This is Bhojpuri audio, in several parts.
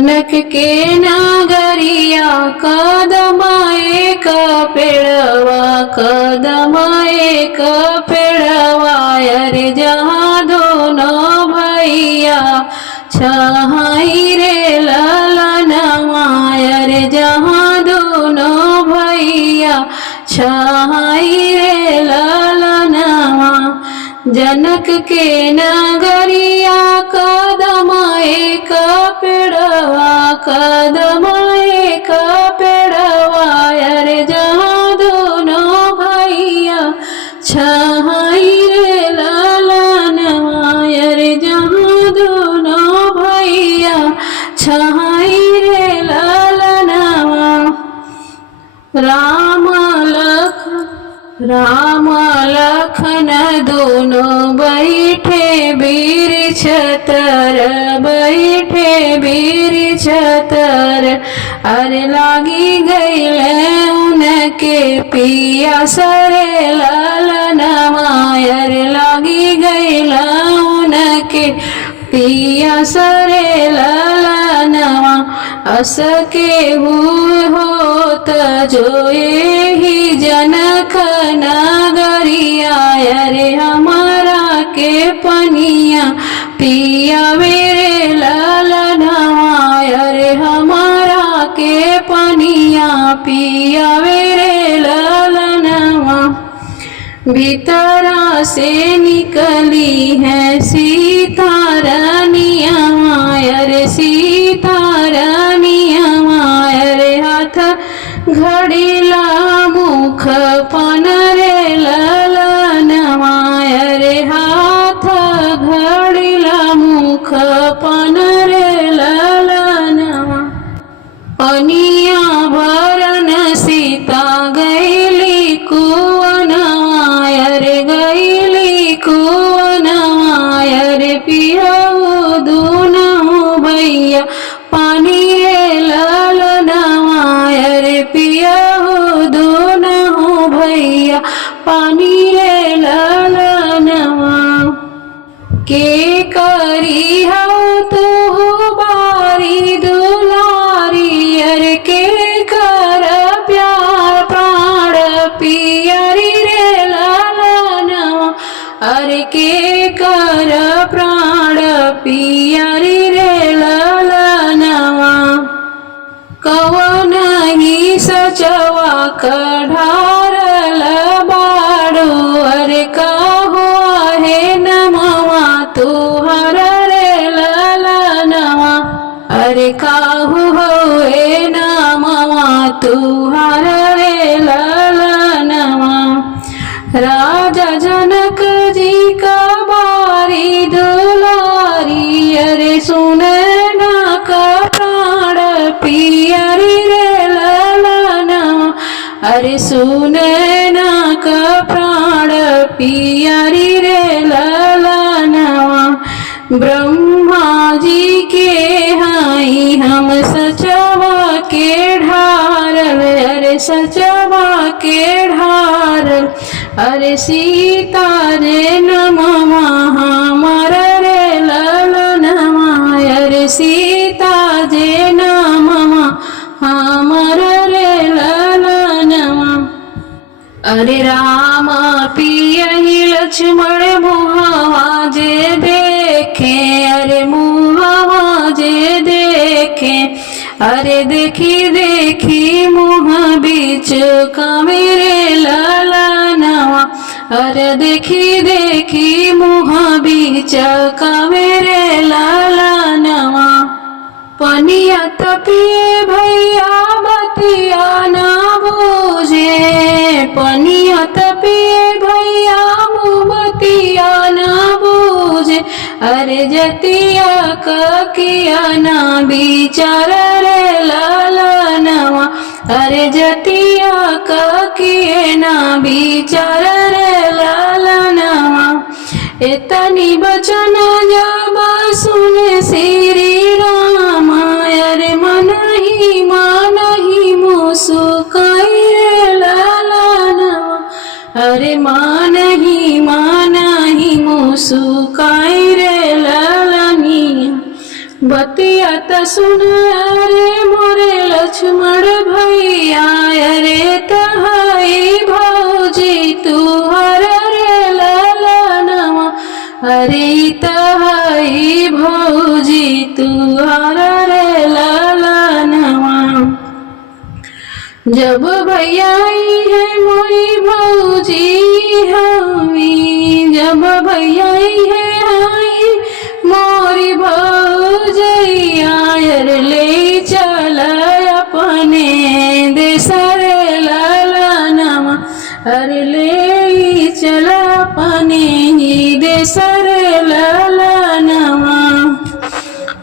जनक के नागरिया कदम एक पेड़वा कदम एक पेड़वा अरे जहाँ दोनों भैया छहाई रे ललनवा अरे जहाँ दोनों भैया छहाई रे ललनवा। जनक के नगरिया कदम एक पेड़वा कदम एक पेड़वा अरे जहाँ दोनों भैया छहाई रे ललनवा अरे जहाँ दोनों भैया छहाई रे ललनवा। राम लखन दोनों बैठे बिरछ तर बैठे बिरछ तर अरे लागी गईले उनके पिया सरे ललनवा अरे लागी गईला उनके पिया सरे ललनवा। अस के हुए होत जो ही जनक नगरिया अरे हमारा के पनिया पिया मेरे ललनवा अरे हमारा के पनिया पिया मेरे ललनवा। भीतरा से निकली है सीता रानिया अरे सीता रानिया अरे हाथ घड़ीला मुख पन रे ललनवा अरे हाथ घड़ीला मुख पन रे ललनवा। पनिया भरन सीता गईली कुवनवा अरे गईली कुवनवा अरे पियऊ दूनों भैया पानी रे ललनवा अरे पियऊ दूनों भैया पानी रे ललनवा। के करी हऊ तू बारी दुलारी अरे के कर प्यार प्राण पियरी रे ललनवा अरे के कर प्राण पियरी रे ललनवा। कवन ही सचवा कढ़ारल बाड़ू अरे कहो है नमवा तुहर रे ललनवा अरे काहू होए नमवा तुहर रे ललनवा। राजा जनक जी का बारी दुलारी अरे सुने ना का प्राण पियरी रे ललनवा अरे सुने ना का प्राण पियरी रे ललनवा। ब्रह्मा जी के हाई हम सचवा के ढारल अरे सचवा के ढारल अरे सीता रे नमवा हमर रे ललनवा अरे सीता जे नमवा हमर रे ललनवा। अरे राम पियहि लक्ष्मण मुहावा जे देखे अरे मुहावा जे देखे अरे देखी देखी मुँह बीच कामेरे ललनवा अरे देखी देखी मुँह बीच कामेरे ललनवा। पनिया तपिए भैया बतिया ना बूझे पनिया तपिए भैया बतिया ना बूझे अरे जतिया किया ना बिचार रे ललनवा अरे जतिया किए ना बिचार रे ललनवा। इतनी बचन जब सुने श्री राम अरे मन ही मुस्काई रे ललनवा अरे मान ही मुस्काई रे ललनिया। बत बतिया त सुन रे मोरे लक्ष्मण भैया रे तहाई भौजी तुहर रे ललनवा अरे तहाई भौजी तुहर रे ललनवा। जब भैया आई है मोरी भौजी हमी जब भैया आई है आई मोरी भौजैया ले चल अपने देसर ललनवा अरे ले चल अपने ही देसर ललनवा।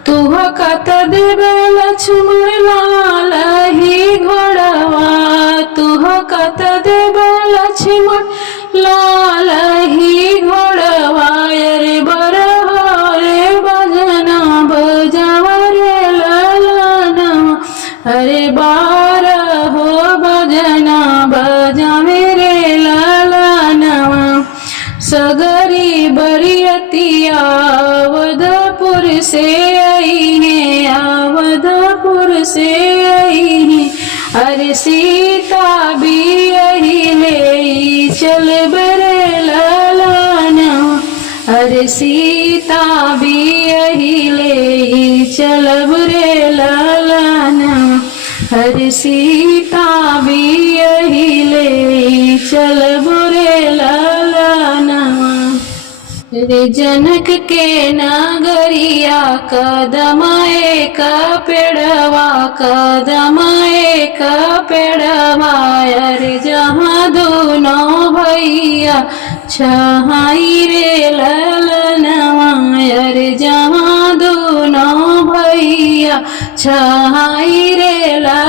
तुह कत देवे लक्ष्मण लाल ही घोड़वा तुह कत देवे लक्ष्मण लाल ही घोड़वा अरे बरहा रे बजना बजावा रे ललनवा अरे बारहो बजना बजावे रे ललनवा। सगरी बरियतिया अवधपुर से आई है अवधपुर से आई है अरे सीता भी यही ले चल बरे ललनवा अरे सीता भी यही ले चल बरे ललनवा अरे सीता भी यही ले चल बरे ललनवा। रे जनक के नागरिया कदमाए का पेड़वा कदमाए का पेड़वा अरे जहाँ दोनों भैया छहाई रे ललनवा अरे जहाँ दोनों भैया छहाई रे ललनवा।